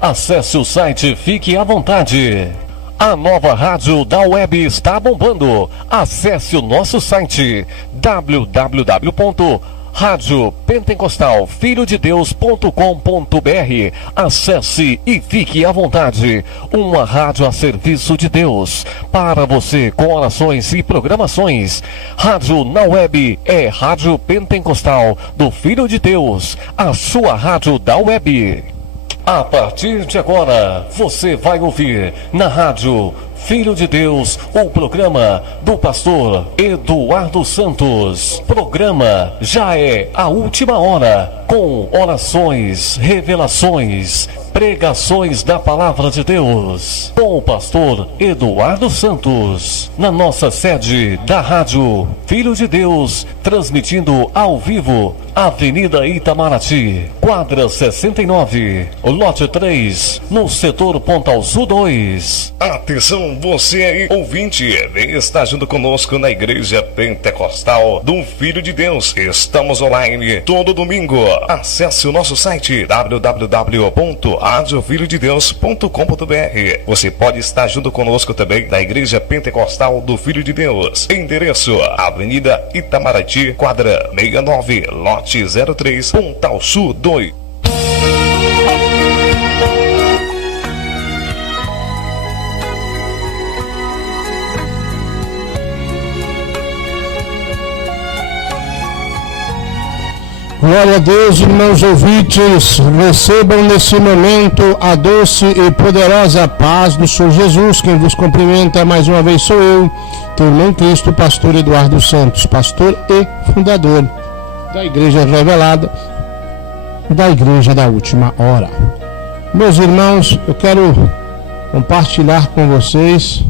Acesse o site, fique à vontade. A nova rádio da web está bombando. Acesse o nosso site www.radiopentecostalfilhodedeus.com.br. Acesse e fique à vontade. Uma rádio a serviço de Deus, para você, com orações e programações. Rádio na web é Rádio Pentecostal do Filho de Deus, a sua rádio da web. A partir de agora, você vai ouvir na rádio Filho de Deus, o programa do pastor Eduardo Santos. Programa Já é a Última Hora, com orações, revelações, pregações da Palavra de Deus, com o pastor Eduardo Santos, na nossa sede da rádio Filho de Deus, transmitindo ao vivo, Avenida Itamaraty, quadra 69, lote 3, no setor Pontal Sul 2. Atenção, você aí, ouvinte, está junto conosco na Igreja Pentecostal do Filho de Deus. Estamos online todo domingo. Acesse o nosso site www.radiofilhodedeus.com.br. Você pode estar junto conosco também na Igreja Pentecostal do Filho de Deus. Endereço: Avenida Itamaraty, quadra 69, lote 03, Pontal Sul 2. Glória a Deus, irmãos ouvintes, recebam nesse momento a doce e poderosa paz do Senhor Jesus. Quem vos cumprimenta mais uma vez sou eu, teu irmão em Cristo, pastor Eduardo Santos, pastor e fundador da Igreja Revelada, da Igreja da Última Hora. Meus irmãos, eu quero compartilhar com vocês,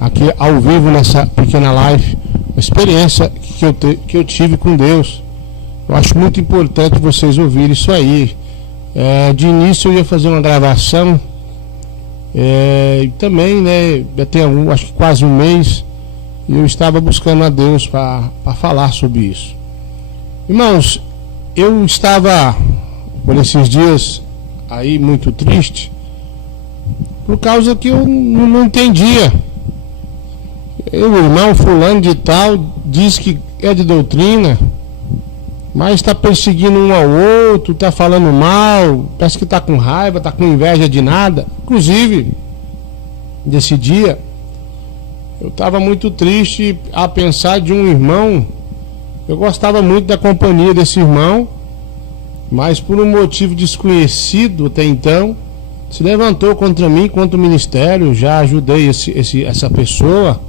aqui ao vivo nessa pequena live, uma experiência que eu tive com Deus. Eu acho muito importante vocês ouvirem isso aí. De início eu ia fazer uma gravação, e também, né, já tem acho que quase um mês, e eu estava buscando a Deus para falar sobre isso. Irmãos, eu estava por esses dias aí muito triste, por causa que eu não entendia. O irmão fulano de tal diz que é de doutrina, mas está perseguindo um ao outro, está falando mal, parece que está com raiva, está com inveja de nada. Inclusive, desse dia, eu estava muito triste a pensar de um irmão. Eu gostava muito da companhia desse irmão, mas por um motivo desconhecido até então, se levantou contra mim, contra o ministério. Já ajudei essa pessoa,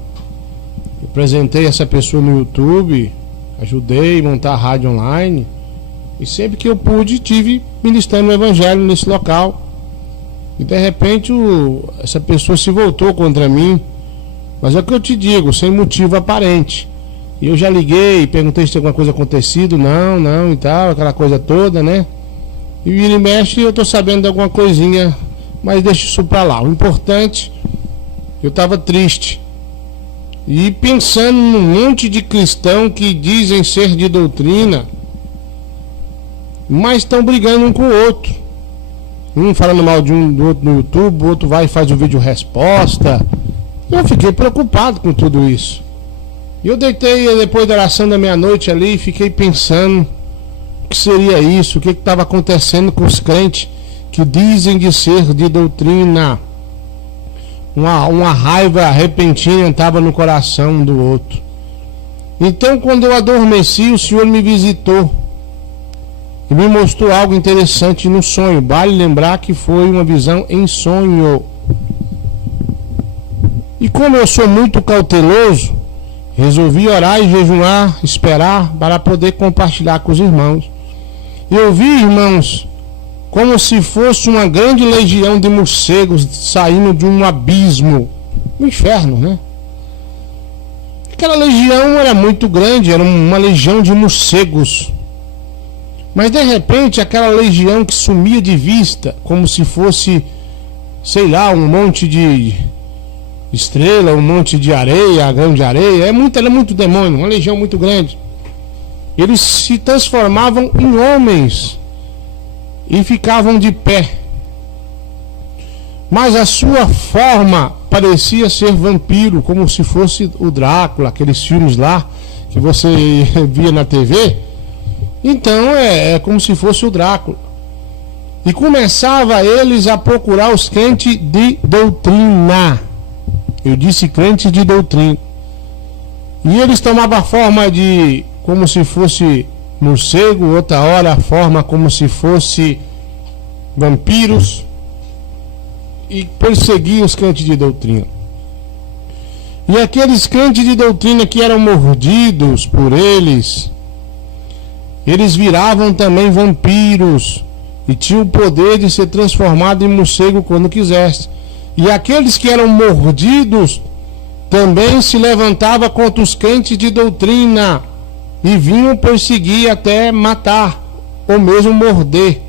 apresentei essa pessoa no YouTube, ajudei a montar a rádio online, e sempre que eu pude tive ministrando o evangelho nesse local. E de repente essa pessoa se voltou contra mim, mas é o que eu te digo, sem motivo aparente. E eu já liguei, perguntei se tem alguma coisa acontecido, não e tal, aquela coisa toda, né? E vira e mexe, eu tô sabendo de alguma coisinha, mas deixa isso pra lá. O importante, eu estava triste e pensando num monte de cristão que dizem ser de doutrina, mas estão brigando um com o outro. Um falando mal de um do outro no YouTube, o outro vai e faz o vídeo resposta. Eu fiquei preocupado com tudo isso. E eu deitei depois da oração da meia-noite ali e fiquei pensando o que seria isso, o que estava acontecendo com os crentes que dizem de ser de doutrina. Uma raiva repentina estava no coração um do outro. Então, quando eu adormeci, o Senhor me visitou e me mostrou algo interessante no sonho. Vale lembrar que foi uma visão em sonho. E como eu sou muito cauteloso, resolvi orar e jejuar, esperar para poder compartilhar com os irmãos. Eu vi, irmãos, como se fosse uma grande legião de morcegos saindo de um abismo, um inferno, né? Aquela legião era muito grande, era uma legião de morcegos. Mas de repente aquela legião que sumia de vista, como se fosse, sei lá, um monte de estrela, um monte de areia, grão de areia, era muito demônio, uma legião muito grande. Eles se transformavam em homens e ficavam de pé mas a sua forma parecia ser vampiro, como se fosse o Drácula, aqueles filmes lá que você via na TV. Então é como se fosse o Drácula. E começava eles a procurar os crentes de doutrina. Eu disse crentes de doutrina. E eles tomavam a forma de como se fosse morcego, outra hora a forma como se fosse vampiros, e perseguiam os crentes de doutrina. E aqueles crentes de doutrina que eram mordidos por eles viravam também vampiros e tinham o poder de ser transformado em morcego quando quisesse. E aqueles que eram mordidos também se levantavam contra os crentes de doutrina e vinham perseguir até matar ou mesmo morder.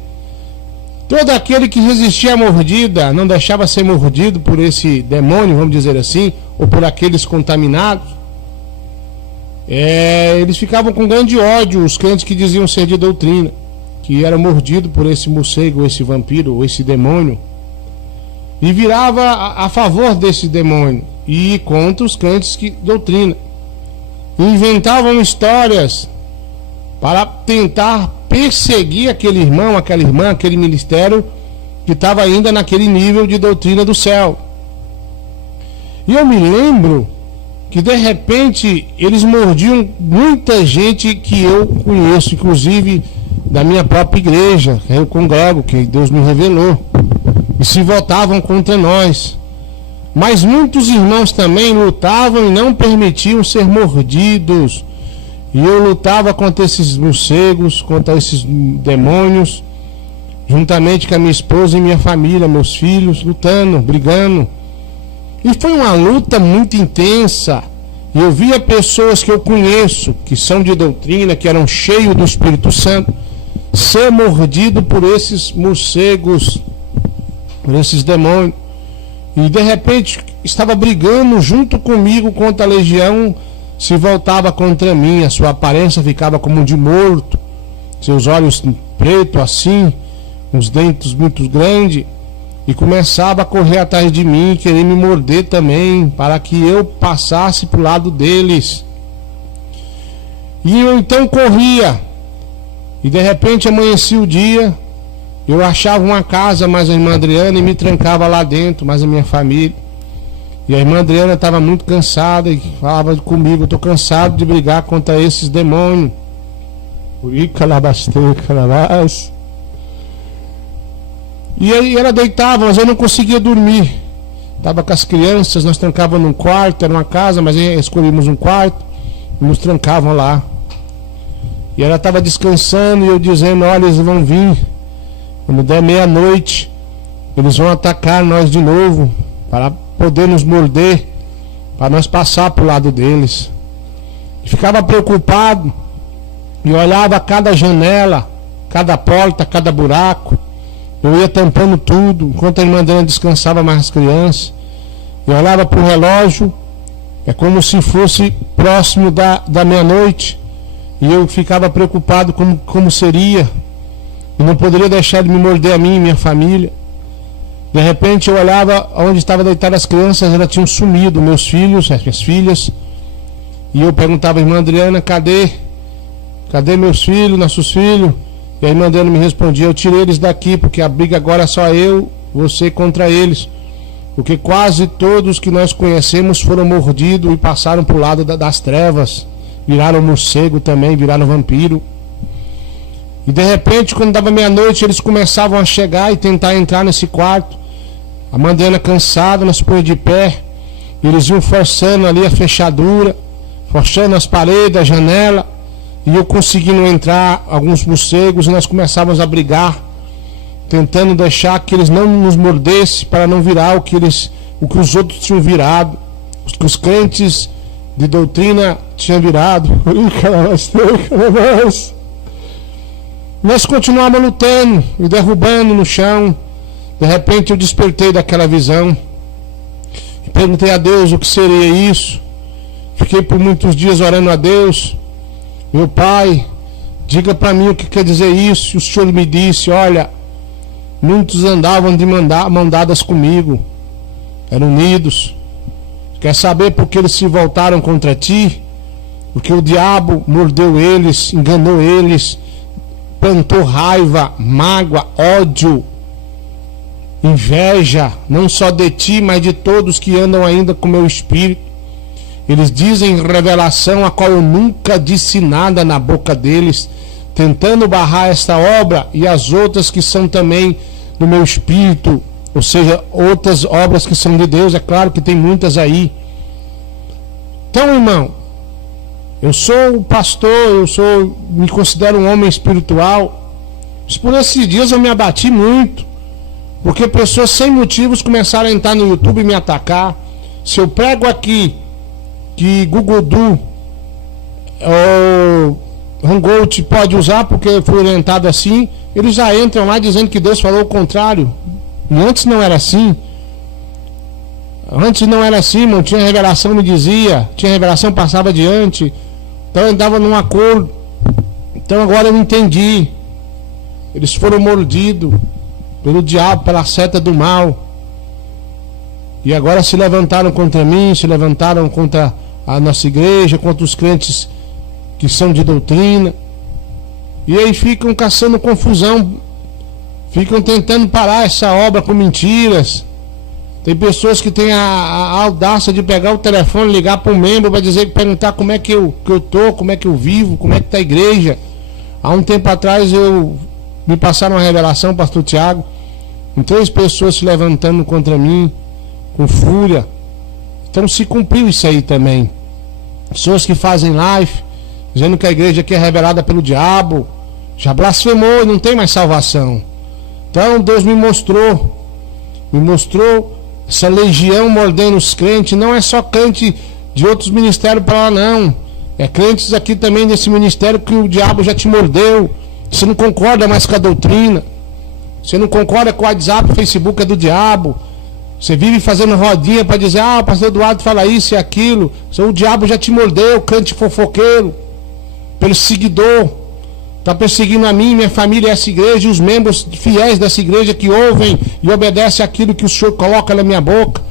Todo aquele que resistia à mordida, não deixava ser mordido por esse demônio, vamos dizer assim, ou por aqueles contaminados, eles ficavam com grande ódio, os crentes que diziam ser de doutrina, que era mordido por esse morcego, ou esse vampiro, ou esse demônio, e virava a favor desse demônio e contra os crentes de doutrina. Inventavam histórias para tentar perseguir aquele irmão, aquela irmã, aquele ministério que estava ainda naquele nível de doutrina do céu. E eu me lembro que de repente eles mordiam muita gente que eu conheço, inclusive da minha própria igreja, que eu congrego, que Deus me revelou, e se voltavam contra nós. Mas muitos irmãos também lutavam e não permitiam ser mordidos. E eu lutava contra esses morcegos, contra esses demônios, juntamente com a minha esposa e minha família, meus filhos, lutando, brigando. E foi uma luta muito intensa. E eu via pessoas que eu conheço, que são de doutrina, que eram cheios do Espírito Santo, ser mordido por esses morcegos, por esses demônios. E de repente estava brigando junto comigo contra a legião, se voltava contra mim, a sua aparência ficava como de morto, seus olhos pretos assim, os dentes muito grandes, e começava a correr atrás de mim, querer me morder também, para que eu passasse para o lado deles. E eu então corria, e de repente amanhecia o dia, eu achava uma casa, mais a irmã Adriana, e me trancava lá dentro, mais a minha família. E a irmã Adriana estava muito cansada e falava comigo: eu estou cansado de brigar contra esses demônios. E aí ela deitava, mas eu não conseguia dormir. Estava com as crianças, nós trancávamos num quarto, era uma casa, mas escolhemos um quarto e nos trancavam lá. E ela estava descansando e eu dizendo: olha, eles vão vir, quando der meia-noite, eles vão atacar nós de novo, para poder nos morder, para nós passar para o lado deles. E ficava preocupado e olhava cada janela, cada porta, cada buraco. Eu ia tampando tudo enquanto a irmã Adriana descansava mais as crianças. Eu olhava para o relógio, é como se fosse próximo da meia-noite, e eu ficava preocupado como seria. Eu não poderia deixar de me morder a mim e minha família. De repente eu olhava onde estavam deitadas as crianças, elas tinham sumido, meus filhos, as minhas filhas. E eu perguntava à irmã Adriana: cadê meus filhos, nossos filhos? E a irmã Adriana me respondia: eu tirei eles daqui, porque a briga agora é só eu, você contra eles. Porque quase todos que nós conhecemos foram mordidos e passaram para o lado das trevas. Viraram morcego também, viraram vampiro. E de repente, quando dava meia-noite, eles começavam a chegar e tentar entrar nesse quarto. A irmã Adriana cansada, nós põe de pé. Eles iam forçando ali a fechadura, forçando as paredes, a janela. E eu conseguindo entrar, alguns morcegos, e nós começávamos a brigar, tentando deixar que eles não nos mordessem, para não virar o que os outros tinham virado, o que os crentes de doutrina tinham virado. Nós continuávamos lutando e derrubando no chão. De repente eu despertei daquela visão e perguntei a Deus o que seria isso. Fiquei por muitos dias orando a Deus: meu Pai, diga para mim o que quer dizer isso. E o Senhor me disse: olha, muitos andavam de mão dadas comigo, eram unidos. Quer saber por que eles se voltaram contra ti? Porque o diabo mordeu eles, enganou eles, plantou raiva, mágoa, ódio, inveja, não só de ti, mas de todos que andam ainda com meu espírito. Eles dizem revelação a qual eu nunca disse nada na boca deles, tentando barrar esta obra e as outras que são também do meu espírito, ou seja, outras obras que são de Deus. É claro que tem muitas aí. Então, irmão, eu sou pastor, me considero um homem espiritual, mas por esses dias eu me abati muito, porque pessoas sem motivos começaram a entrar no YouTube e me atacar. Se eu prego aqui que Gugudu ou Hangout pode usar porque foi orientado assim, eles já entram lá dizendo que Deus falou o contrário. E antes não era assim. Antes não era assim, irmão. Tinha revelação, me dizia, tinha revelação, passava adiante. Então eu andava num acordo. Então agora eu entendi. Eles foram mordidos pelo diabo, pela seta do mal. E agora se levantaram contra mim, se levantaram contra a nossa igreja, contra os crentes que são de doutrina. E aí ficam caçando confusão, ficam tentando parar essa obra com mentiras. Tem pessoas que têm a audácia de pegar o telefone, ligar para um membro para perguntar como é que eu tô, como é que eu vivo, como é que está a igreja. Há um tempo atrás me passaram uma revelação, pastor Tiago, com 3 pessoas se levantando contra mim com fúria. Então se cumpriu isso aí também. Pessoas que fazem live dizendo que a igreja aqui é revelada pelo diabo, já blasfemou e não tem mais salvação. Então Deus me mostrou essa legião mordendo os crentes. Não é só crente de outros ministérios para lá, não. É crentes aqui também desse ministério que o diabo já te mordeu. Você não concorda mais com a doutrina, você não concorda com o WhatsApp, o Facebook é do diabo. Você vive fazendo rodinha para dizer, o pastor Eduardo fala isso e aquilo. O diabo já te mordeu, crente fofoqueiro, perseguidor. Está perseguindo a mim, minha família, essa igreja, e os membros fiéis dessa igreja que ouvem e obedecem aquilo que o Senhor coloca na minha boca.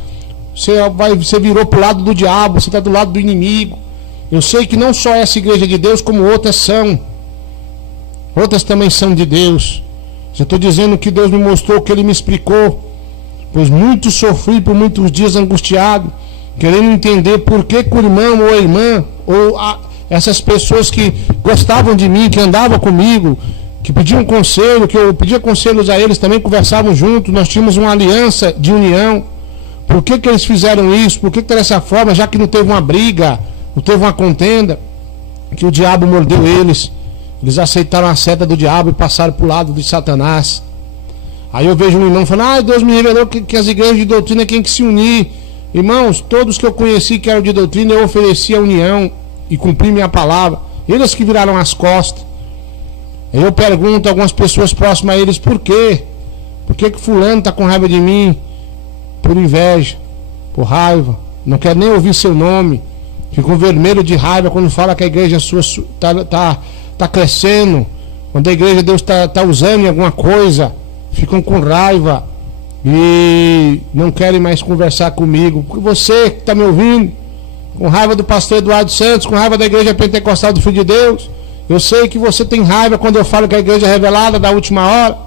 Você virou para o lado do diabo, você está do lado do inimigo. Eu sei que não só essa igreja é de Deus, como outras são. Outras também são de Deus. Eu estou dizendo que Deus me mostrou, que Ele me explicou. Pois muito sofri por muitos dias angustiado, querendo entender por que o irmão ou a irmã, essas pessoas que gostavam de mim, que andavam comigo, que pediam conselho, que eu pedia conselhos a eles, também conversavam juntos, nós tínhamos uma aliança de união. Por que eles fizeram isso? Por que dessa forma, já que não teve uma briga, não teve uma contenda, que o diabo mordeu eles? Eles aceitaram a seta do diabo e passaram para o lado de Satanás. Aí eu vejo um irmão falando, Deus me revelou que as igrejas de doutrina têm que se unir. Irmãos, todos que eu conheci que eram de doutrina, eu ofereci a união e cumpri minha palavra. Eles que viraram as costas. Aí eu pergunto a algumas pessoas próximas a eles, por quê? Por que fulano está com raiva de mim? Por inveja, por raiva, não quer nem ouvir seu nome. Ficam vermelho de raiva quando fala que a igreja sua está crescendo. Quando a igreja Deus está usando em alguma coisa, ficam com raiva e não querem mais conversar comigo. Porque você que está me ouvindo, com raiva do pastor Eduardo Santos, com raiva da igreja pentecostal do Filho de Deus, eu sei que você tem raiva quando eu falo que a igreja é revelada da última hora.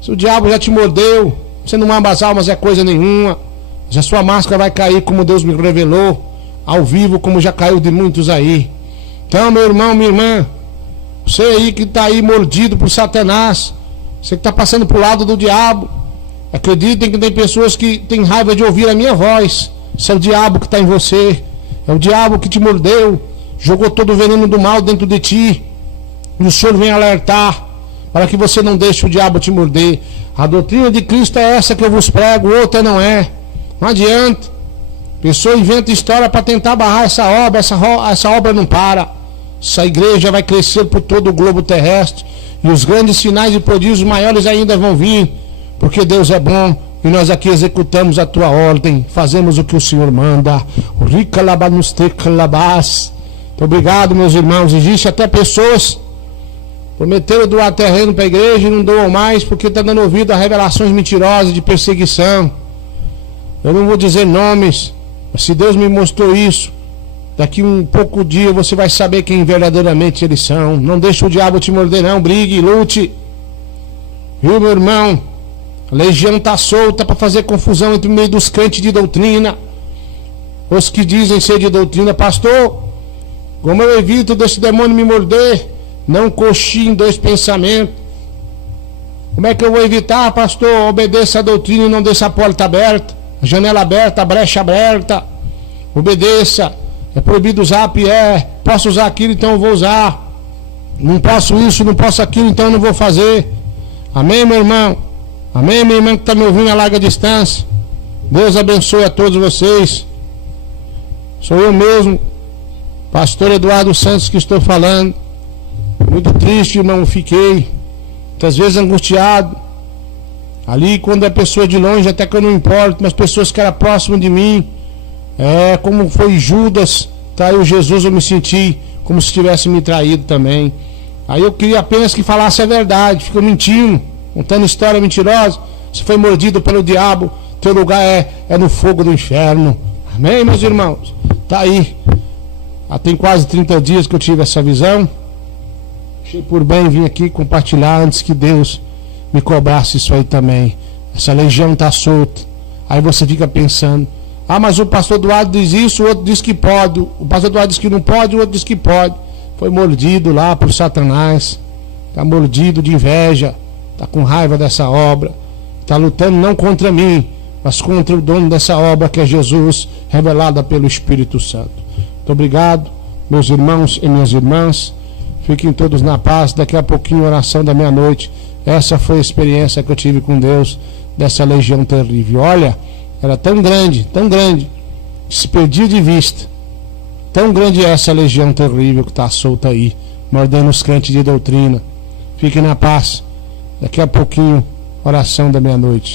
Se o diabo já te mordeu, você não ama as almas é coisa nenhuma. Já sua máscara vai cair como Deus me revelou, ao vivo, como já caiu de muitos aí. Então, meu irmão, minha irmã, você aí que está aí mordido por Satanás, você que está passando para o lado do diabo, acreditem que tem pessoas que têm raiva de ouvir a minha voz. Isso é o diabo que está em você, é o diabo que te mordeu, jogou todo o veneno do mal dentro de ti, e o Senhor vem alertar para que você não deixe o diabo te morder. A doutrina de Cristo é essa que eu vos prego, outra não é. Não adianta. A pessoa inventa história para tentar barrar essa obra. Essa obra não para. Essa igreja vai crescer por todo o globo terrestre, e os grandes sinais e prodígios maiores ainda vão vir, porque Deus é bom e nós aqui executamos a tua ordem, fazemos o que o Senhor manda. Muito obrigado, meus irmãos. Existe até pessoas Prometeram doar terreno para a igreja e não doam mais porque está dando ouvido a revelações mentirosas de perseguição. Eu não vou dizer nomes, mas se Deus me mostrou isso, daqui um pouco dia você vai saber quem verdadeiramente eles são. Não deixe o diabo te morder não, brigue, lute. Viu, meu irmão? A legião está solta para fazer confusão entre o meio dos crentes de doutrina. Os que dizem ser de doutrina. Pastor, como eu evito desse demônio me morder? Não coxie em dois pensamentos. Como é que eu vou evitar, pastor? Obedeça a doutrina e não deixe a porta aberta, a janela aberta, a brecha aberta. Obedeça. É proibido usar, posso usar aquilo, então eu vou usar. Não posso isso, não posso aquilo, então eu não vou fazer. Amém, meu irmão? Amém, minha irmã que está me ouvindo a larga distância? Deus abençoe a todos vocês. Sou eu mesmo, pastor Eduardo Santos, que estou falando. Muito triste, irmão, fiquei muitas vezes angustiado. Ali, quando é pessoa de longe, até que eu não importo, mas pessoas que eram próximas de mim, como foi Judas, traiu Jesus, eu me senti como se tivesse me traído também. Aí eu queria apenas que falasse a verdade, ficou mentindo, contando história mentirosa. Você foi mordido pelo diabo, teu lugar é no fogo do inferno. Amém, meus irmãos? Tá aí. Tem quase 30 dias que eu tive essa visão. Achei por bem vir aqui compartilhar antes que Deus me cobrasse isso aí também. Essa legião está solta. Aí você fica pensando, mas o pastor Eduardo diz isso, o outro diz que pode. O pastor Eduardo diz que não pode, o outro diz que pode. Foi mordido lá por Satanás. Está mordido de inveja. Está com raiva dessa obra. Está lutando não contra mim, mas contra o dono dessa obra, que é Jesus, revelada pelo Espírito Santo. Muito obrigado, meus irmãos e minhas irmãs. Fiquem todos na paz. Daqui a pouquinho, oração da meia-noite. Essa foi a experiência que eu tive com Deus, dessa legião terrível. Olha, era tão grande, que se perdia de vista. Tão grande é essa legião terrível que está solta aí, mordendo os crentes de doutrina. Fiquem na paz. Daqui a pouquinho, oração da meia-noite.